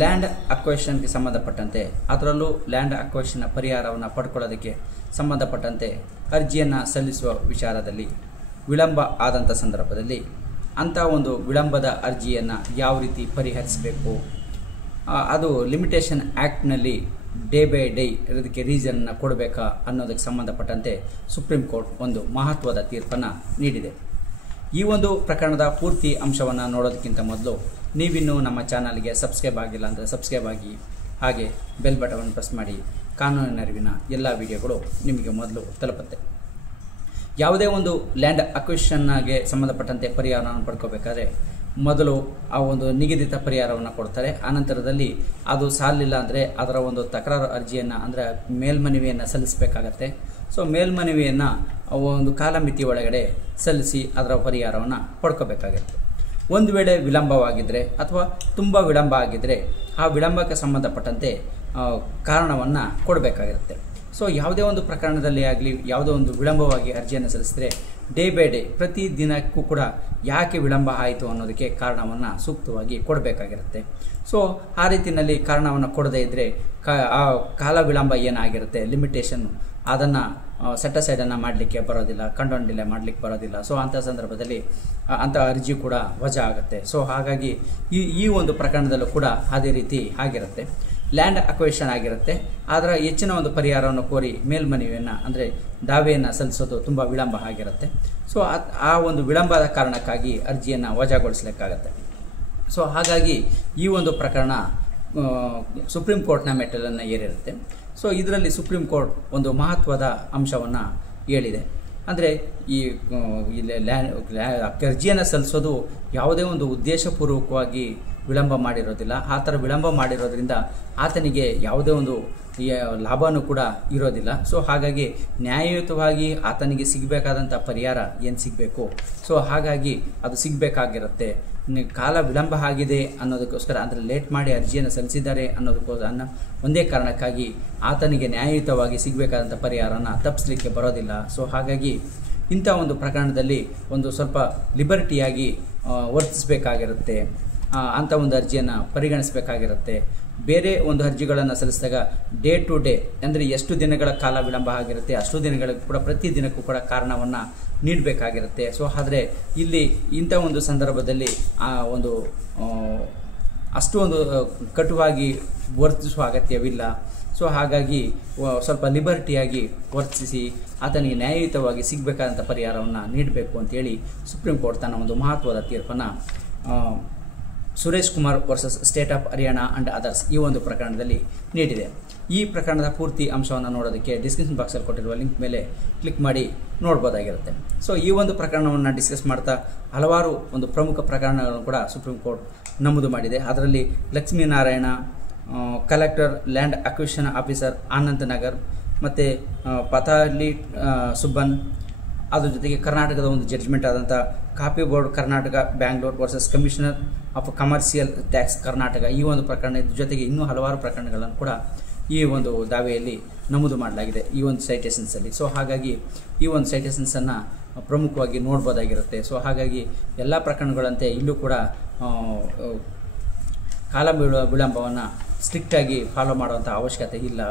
Land ಅಕ್ವೇಷನ್ಗೆ ಸಂಬಂಧಪಟ್ಟಂತೆ ಅದರಲ್ಲೂ land ಅಕ್ವೇಷನ್ನ ಪರಿಹಾರವನ್ನು ಪಡ್ಕೊಳ್ಳೋದಕ್ಕೆ ಸಂಬಂಧಪಟ್ಟಂತೆ ಅರ್ಜಿಯನ್ನು ಸಲ್ಲಿಸುವ ವಿಚಾರದಲ್ಲಿ ವಿಳಂಬ ಆದಂಥ ಸಂದರ್ಭದಲ್ಲಿ ಅಂಥ ಒಂದು ವಿಳಂಬದ ಅರ್ಜಿಯನ್ನು ಯಾವ ರೀತಿ ಪರಿಹರಿಸಬೇಕು, ಅದು ಲಿಮಿಟೇಷನ್ ಆ್ಯಕ್ಟ್ನಲ್ಲಿ ಡೇ ಬೈ ಡೇ ಇದಕ್ಕೆ ರೀಸನ್ನ ಕೊಡಬೇಕಾ ಅನ್ನೋದಕ್ಕೆ ಸಂಬಂಧಪಟ್ಟಂತೆ ಸುಪ್ರೀಂ ಕೋರ್ಟ್ ಒಂದು ಮಹತ್ವದ ತೀರ್ಪನ್ನು ನೀಡಿದೆ. ಈ ಒಂದು ಪ್ರಕರಣದ ಪೂರ್ತಿ ಅಂಶವನ್ನು ನೋಡೋದಕ್ಕಿಂತ ಮೊದಲು ನೀವಿನ್ನೂ ನಮ್ಮ ಚಾನಲ್ಗೆ ಸಬ್ಸ್ಕ್ರೈಬ್ ಆಗಿಲ್ಲ ಅಂದರೆ ಸಬ್ಸ್ಕ್ರೈಬ್ ಆಗಿ, ಹಾಗೆ ಬೆಲ್ ಬಟನ್ ಪ್ರೆಸ್ ಮಾಡಿ. ಕಾನೂನಿನ ಅರಿವಿನ ಎಲ್ಲ ವಿಡಿಯೋಗಳು ನಿಮಗೆ ಮೊದಲು ತಲುಪುತ್ತೆ. ಯಾವುದೇ ಒಂದು ಲ್ಯಾಂಡ್ ಅಕ್ವಿಷನ್ಗೆ ಸಂಬಂಧಪಟ್ಟಂತೆ ಪರಿಹಾರವನ್ನು ಪಡ್ಕೋಬೇಕಾದ್ರೆ ಮೊದಲು ಆ ಒಂದು ನಿಗದಿತ ಪರಿಹಾರವನ್ನು ಕೊಡ್ತಾರೆ. ಆನಂತರದಲ್ಲಿ ಅದು ಸಾಲಿಲ್ಲ ಅಂದರೆ ಅದರ ಒಂದು ತಕರಾರು ಅರ್ಜಿಯನ್ನು ಅಂದರೆ ಮೇಲ್ಮನವಿಯನ್ನು ಸಲ್ಲಿಸಬೇಕಾಗತ್ತೆ. ಸೊ ಮೇಲ್ಮನವಿಯನ್ನು ಒಂದು ಕಾಲಮಿತಿ ಒಳಗಡೆ ಸಲ್ಲಿಸಿ ಅದರ ಪರಿಹಾರವನ್ನು ಪಡ್ಕೋಬೇಕಾಗಿರುತ್ತೆ. ಒಂದು ವೇಳೆ ವಿಳಂಬವಾಗಿದ್ದರೆ ಅಥವಾ ತುಂಬ ವಿಳಂಬ ಆಗಿದ್ದರೆ ಆ ವಿಳಂಬಕ್ಕೆ ಸಂಬಂಧಪಟ್ಟಂತೆ ಕಾರಣವನ್ನು ಕೊಡಬೇಕಾಗಿರುತ್ತೆ. ಸೊ ಯಾವುದೇ ಒಂದು ಪ್ರಕರಣದಲ್ಲಿ ಆಗಲಿ ಯಾವುದೇ ಒಂದು ವಿಳಂಬವಾಗಿ ಅರ್ಜಿಯನ್ನು ಸಲ್ಲಿಸಿದರೆ ಡೇ ಬೈ ಡೇ ಪ್ರತಿ ದಿನಕ್ಕೂ ಕೂಡ ಯಾಕೆ ವಿಳಂಬ ಆಯಿತು ಅನ್ನೋದಕ್ಕೆ ಕಾರಣವನ್ನು ಸೂಕ್ತವಾಗಿ ಕೊಡಬೇಕಾಗಿರುತ್ತೆ. ಸೊ ಆ ರೀತಿಯಲ್ಲಿ ಕಾರಣವನ್ನು ಕೊಡದೇ ಇದ್ದರೆ ಆ ಕಾಲ ವಿಳಂಬ ಏನಾಗಿರುತ್ತೆ ಲಿಮಿಟೇಷನ್ ಅದನ್ನು ಸೆಟಸೈಡನ್ನು ಮಾಡಲಿಕ್ಕೆ ಬರೋದಿಲ್ಲ, ಕಂಡೋನ್ ಡಿಲೇ ಮಾಡಲಿಕ್ಕೆ ಬರೋದಿಲ್ಲ. ಸೊ ಅಂಥ ಸಂದರ್ಭದಲ್ಲಿ ಅಂಥ ಅರ್ಜಿ ಕೂಡ ವಜಾ ಆಗುತ್ತೆ. ಸೊ ಹಾಗಾಗಿ ಈ ಒಂದು ಪ್ರಕರಣದಲ್ಲೂ ಕೂಡ ಅದೇ ರೀತಿ ಆಗಿರುತ್ತೆ. ಲ್ಯಾಂಡ್ ಅಕ್ವೇಷನ್ ಆಗಿರುತ್ತೆ, ಅದರ ಹೆಚ್ಚಿನ ಒಂದು ಪರಿಹಾರವನ್ನು ಕೋರಿ ಮೇಲ್ಮನವಿಯನ್ನು ಅಂದರೆ ದಾವೆಯನ್ನು ಸಲ್ಲಿಸೋದು ತುಂಬ ವಿಳಂಬ ಆಗಿರುತ್ತೆ. ಸೊ ಆ ಒಂದು ವಿಳಂಬದ ಕಾರಣಕ್ಕಾಗಿ ಅರ್ಜಿಯನ್ನು ವಜಾಗೊಳಿಸಲಿಕ್ಕಾಗತ್ತೆ. ಸೊ ಹಾಗಾಗಿ ಈ ಒಂದು ಪ್ರಕರಣ ಸುಪ್ರೀಂ ಕೋರ್ಟ್ನ ಮೆಟ್ಟಲನ್ನು ಏರಿರುತ್ತೆ. ಸೊ ಇದರಲ್ಲಿ ಸುಪ್ರೀಂ ಕೋರ್ಟ್ ಒಂದು ಮಹತ್ವದ ಅಂಶವನ್ನು ಹೇಳಿದೆ. ಅಂದರೆ ಈ ಅರ್ಜಿಯನ್ನು ಸಲ್ಲಿಸೋದು ಯಾವುದೇ ಒಂದು ಉದ್ದೇಶಪೂರ್ವಕವಾಗಿ ವಿಳಂಬ ಮಾಡಿರೋದಿಲ್ಲ. ಆ ಥರ ವಿಳಂಬ ಮಾಡಿರೋದ್ರಿಂದ ಆತನಿಗೆ ಯಾವುದೇ ಒಂದು ಲಾಭನೂ ಕೂಡ ಇರೋದಿಲ್ಲ. ಸೊ ಹಾಗಾಗಿ ನ್ಯಾಯಯುತವಾಗಿ ಆತನಿಗೆ ಸಿಗಬೇಕಾದಂಥ ಪರಿಹಾರ ಏನು ಸಿಗಬೇಕು, ಸೊ ಹಾಗಾಗಿ ಅದು ಸಿಗಬೇಕಾಗಿರುತ್ತೆ. ಕಾಲ ವಿಳಂಬ ಆಗಿದೆ ಅನ್ನೋದಕ್ಕೋಸ್ಕರ ಅಂದರೆ ಲೇಟ್ ಮಾಡಿ ಅರ್ಜಿಯನ್ನು ಸಲ್ಲಿಸಿದ್ದಾರೆ ಅನ್ನೋದಕ್ಕೋಸ್ಕರ ಒಂದೇ ಕಾರಣಕ್ಕಾಗಿ ಆತನಿಗೆ ನ್ಯಾಯಯುತವಾಗಿ ಸಿಗಬೇಕಾದಂಥ ಪರಿಹಾರನ ತಪ್ಪಿಸಲಿಕ್ಕೆ ಬರೋದಿಲ್ಲ. ಸೊ ಹಾಗಾಗಿ ಇಂಥ ಒಂದು ಪ್ರಕರಣದಲ್ಲಿ ಒಂದು ಸ್ವಲ್ಪ ಲಿಬರ್ಟಿಯಾಗಿ ವರ್ತಿಸಬೇಕಾಗಿರುತ್ತೆ. ಅಂಥ ಒಂದು ಅರ್ಜಿಯನ್ನು ಪರಿಗಣಿಸಬೇಕಾಗಿರುತ್ತೆ. ಬೇರೆ ಒಂದು ಅರ್ಜಿಗಳನ್ನು ಸಲ್ಲಿಸಿದಾಗ ಡೇ ಟು ಡೇ ಅಂದರೆ ಎಷ್ಟು ದಿನಗಳ ಕಾಲ ವಿಳಂಬ ಆಗಿರುತ್ತೆ ಅಷ್ಟು ದಿನಗಳಿಗೂ ಕೂಡ ಪ್ರತಿ ದಿನಕ್ಕೂ ಕೂಡ ಕಾರಣವನ್ನು ನೀಡಬೇಕಾಗಿರುತ್ತೆ. ಸೊ ಆದರೆ ಇಲ್ಲಿ ಇಂಥ ಒಂದು ಸಂದರ್ಭದಲ್ಲಿ ಒಂದು ಅಷ್ಟು ಒಂದು ಕಟುವಾಗಿ ವರ್ತಿಸುವ ಅಗತ್ಯವಿಲ್ಲ. ಸೊ ಹಾಗಾಗಿ ಸ್ವಲ್ಪ ಲಿಬರ್ಟಿಯಾಗಿ ವರ್ತಿಸಿ ಆತನಿಗೆ ನ್ಯಾಯಯುತವಾಗಿ ಸಿಗಬೇಕಾದಂಥ ಪರಿಹಾರವನ್ನು ನೀಡಬೇಕು ಅಂತೇಳಿ ಸುಪ್ರೀಂ ಕೋರ್ಟ್ ತನ್ನ ಒಂದು ಮಹತ್ವದ ತೀರ್ಪನ್ನು Suresh Kumar versus state of Haryana and others ಈ ಒಂದು ಪ್ರಕರಣದಲ್ಲಿ ನೀಡಿದೆ. ಈ ಪ್ರಕರಣದ ಪೂರ್ತಿ ಅಂಶವನ್ನು ನೋಡೋದಕ್ಕೆ ಡಿಸ್ಕ್ರಿಪ್ಷನ್ ಬಾಕ್ಸಲ್ಲಿ ಕೊಟ್ಟಿರುವ ಲಿಂಕ್ ಮೇಲೆ ಕ್ಲಿಕ್ ಮಾಡಿ ನೋಡ್ಬೋದಾಗಿರುತ್ತೆ. ಸೊ ಈ ಒಂದು ಪ್ರಕರಣವನ್ನು ಡಿಸ್ಕಸ್ ಮಾಡ್ತಾ ಹಲವಾರು ಒಂದು ಪ್ರಮುಖ ಪ್ರಕರಣಗಳನ್ನು ಕೂಡ ಸುಪ್ರೀಂ ಕೋರ್ಟ್ ನಮೂದು ಮಾಡಿದೆ. ಅದರಲ್ಲಿ Lakshminarayana, collector land acquisition officer Anand Nagar ಮತ್ತು ಪತಾಲಿ ಸುಬ್ಬನ್, ಅದ್ರ ಜೊತೆಗೆ ಕರ್ನಾಟಕದ ಒಂದು ಜಡ್ಜ್ಮೆಂಟ್ ಆದಂಥ coffee board Karnataka Bangalore versus commissioner of commercial tax Karnataka ಈ ಒಂದು ಪ್ರಕರಣ ಜೊತೆಗೆ ಇನ್ನೂ ಹಲವಾರು ಪ್ರಕರಣಗಳನ್ನು ಕೂಡ ಈ ಒಂದು ದಾವೆಯಲ್ಲಿ ನಮೂದು ಮಾಡಲಾಗಿದೆ ಈ ಒಂದು ಸೈಟೇಷನ್ಸಲ್ಲಿ. ಸೊ ಹಾಗಾಗಿ ಈ ಒಂದು ಸೈಟೇಷನ್ಸನ್ನು ಪ್ರಮುಖವಾಗಿ ನೋಡ್ಬೋದಾಗಿರುತ್ತೆ. ಸೊ ಹಾಗಾಗಿ ಎಲ್ಲ ಪ್ರಕರಣಗಳಂತೆ ಇಲ್ಲೂ ಕೂಡ ಕಾಲ ವಿಳಂಬವನ್ನು ಸ್ಟ್ರಿಕ್ಟಾಗಿ ಫಾಲೋ ಮಾಡುವಂಥ ಅವಶ್ಯಕತೆ ಇಲ್ಲ.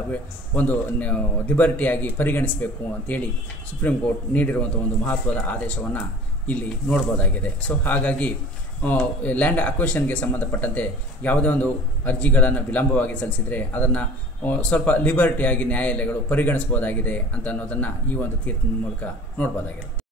ಒಂದು ಲಿಬರ್ಟಿಯಾಗಿ ಪರಿಗಣಿಸಬೇಕು ಅಂತೇಳಿ ಸುಪ್ರೀಂ ಕೋರ್ಟ್ ನೀಡಿರುವಂಥ ಒಂದು ಮಹತ್ವದ ಆದೇಶವನ್ನು ಇಲ್ಲಿ ನೋಡ್ಬೋದಾಗಿದೆ. ಸೊ ಹಾಗಾಗಿ ಲ್ಯಾಂಡ್ ಅಕ್ವೇಷನ್ಗೆ ಸಂಬಂಧಪಟ್ಟಂತೆ ಯಾವುದೇ ಒಂದು ಅರ್ಜಿಗಳನ್ನು ವಿಳಂಬವಾಗಿ ಸಲ್ಲಿಸಿದರೆ ಅದನ್ನು ಸ್ವಲ್ಪ ಲಿಬರ್ಟಿಯಾಗಿ ನ್ಯಾಯಾಲಯಗಳು ಪರಿಗಣಿಸ್ಬೋದಾಗಿದೆ ಅಂತ ಅನ್ನೋದನ್ನು ಈ ಒಂದು ತೀರ್ಪಿನ ಮೂಲಕ ನೋಡ್ಬೋದಾಗಿರುತ್ತೆ.